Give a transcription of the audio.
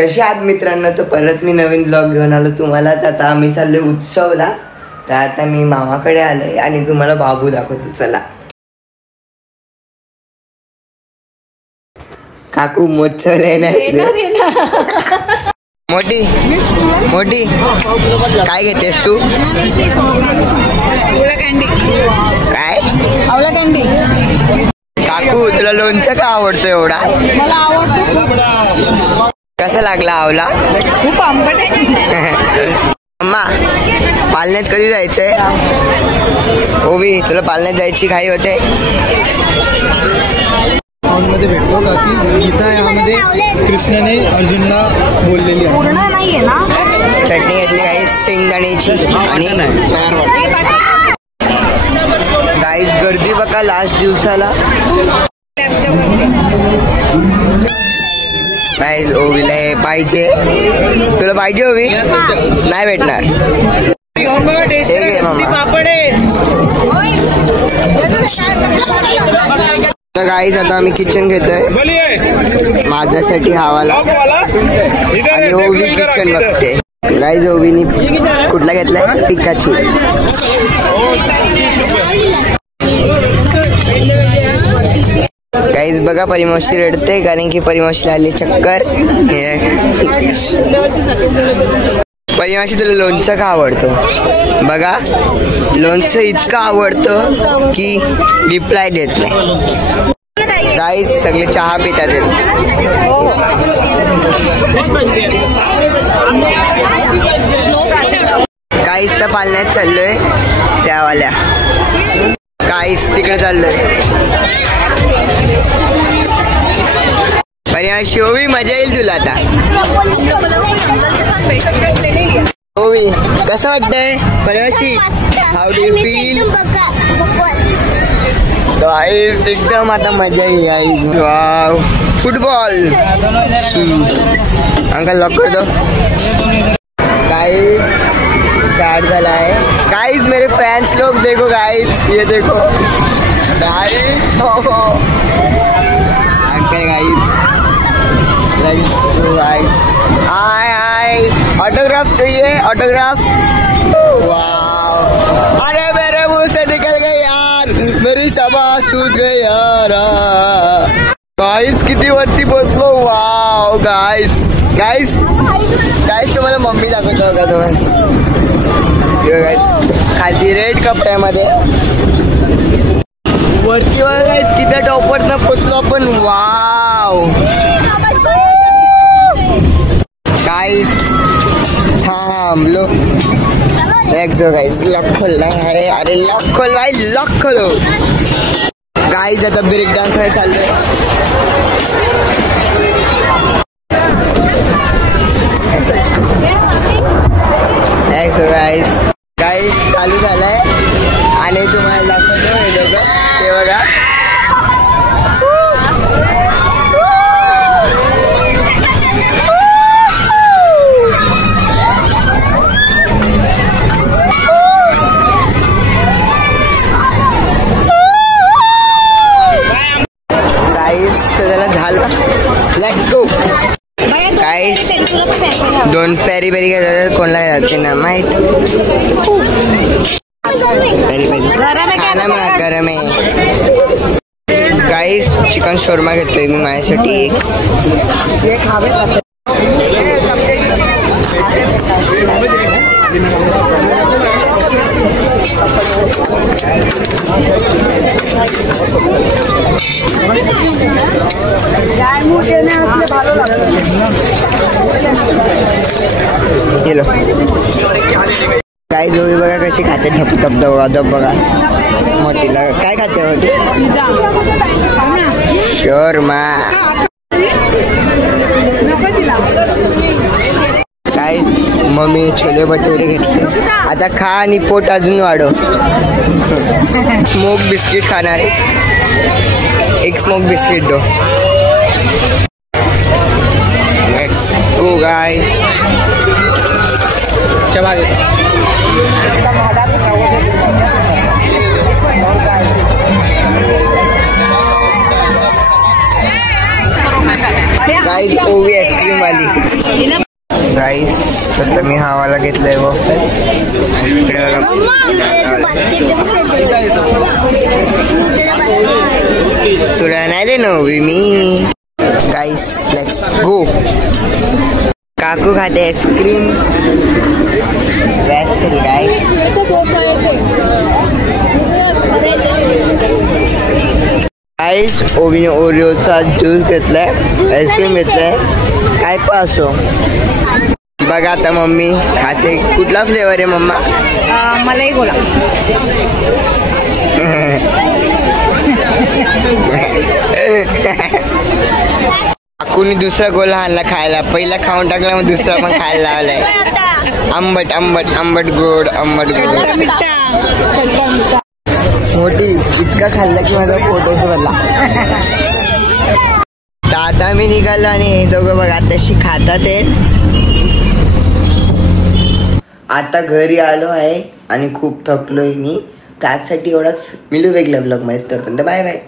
कशा आहात मित्रांनो? तर परत मी नवीन ब्लॉग घेऊन आलो तुम्हाला. तर आता आम्ही चाललोय उत्सवला. तर आता मी मामाकडे आलोय आणि तुम्हाला बाबू दाखवतो. चला. काकू मोचले मोठी मोठी काय घेतेस तू? काय आवळा कँडी. काकू तुला लोणचं का आवडतं एवढा? मला आवडतं. कसा लागला आवला? खूप आंबट आहे. अम्मा पालण्यात कधी जायचंय? ओवी तुला पालण्यात जायची घाई होते? मध्ये भेटलो का की गीता यामध्ये कृष्णाने अर्जुनला बोललेली आहे. पूर्ण नाहीये ना. चटणी घेतली काही शेंगदाण्याची आणि गाईस गर्दी बघा लास्ट दिवसाला. गाईस ओवीला हे पाहिजे. तुला पाहिजे ओवी? नाही भेटणार. तर गाईज आता आम्ही किचन घेतोय माझ्यासाठी हवाला आणि ओवी किचन बघते. गाईज ओवीनी कुठला घेतलाय? पिकाची. गाईज बघा परिमावशी रडते कारण की परिमावशीला आली चक्कर. परिमावशी तुला लोणचं का आवडतं? बघा लोणचं इतकं आवडतं की रिप्लाय देत नाही. गाईस सगळे चहा पितात. गाईस तर पालण्यात चाललोय त्यावाल्या. गाईस तिकडे चाललोय. परिमावशी ओवी मजा येईल तुला आता. ओवी कसं वाटतंय? परिमावशी how do you feel? Guys एकदम आता मजा येईल guys. Wow football. Uncle lock कर दो. गाइस स्टार्ट झाला है. गाइस मेरे फैंस लोग देखो गाइस, ये देखो guys. Uncle guys guys hi hi. Autograph चाहिए? ऑटोग्राफ. वाव अरे मेरे मुंह से निकल गई यार. मेरी शाबाश टूट गई यार. गाइस किती वरती पोहोचलो. वाव गाइस गाइस गाइस तुम्हाला मम्मी दाखवतो का तुम्हाला? गाइस खाली रेड कपड्यामध्ये वरती बघा गाइस किती टॉपर न पोहोचलो आपण. वाव गाइस थांबलो. गाइस लॉक खोलना है. अरे लॉक खोल भाई, लॉक खोलो. गाइस आता ब्रेक डान्स मध्ये चाललोय. गाइस गाइस चालू झालाय आणि तुम्हाला दाखवतो हे लोक. ते बघा दोन पेरी पेरी घेतात. कोणला जाते ना माहित? पेरी पेरी गरम आहे. गाईस चिकन शोरमा घेतोय मी माझ्यासाठी एक. काय जोई बघा कशी खाते. धप धप धप बघा. मोठीला काय खाते? मोठी शोरमा. काय मम्मी छोले भटुरे घेतले. आता खा आणि पोट अजून वाढव. स्मोक बिस्किट खाणार आहे. एक स्मोक बिस्किट दो. Let's go guys. चला गाईज ओवी आईस्क्रीम वाली गाईज आता मी हावाला घेतलंय वॉफल आणि इकडे तुला नाही दे ना ओवी मी गाईज लेट्स गो काकू खाते आईस्क्रीम वेस्टल गाईज गाईज ओवीने ओरिओचा ज्यूस घेतलाय आईस्क्रीम घेतलाय काय पण असो बघा आता मम्मी खाते कुठला फ्लेवर आहे मम्मा मलाई गोला काकूनी दुसरा गोला आणला खायला पहिला खाऊन टाकला मग दुसरा पण खायला लावलाय आंबट आंबट आंबट गोड आंबट गोड मोठी इतका खाल्ला की माझा फोटोच बनला तर आता मी निघालो आणि हे दोघं बघा तशी खातात आहेत आता घरी आलो आहे आणि खूप थकलोय मी त्यासाठी एवढाच मिळू वेगळ्या ब्लॉग मध्ये तर पण बाय बाय.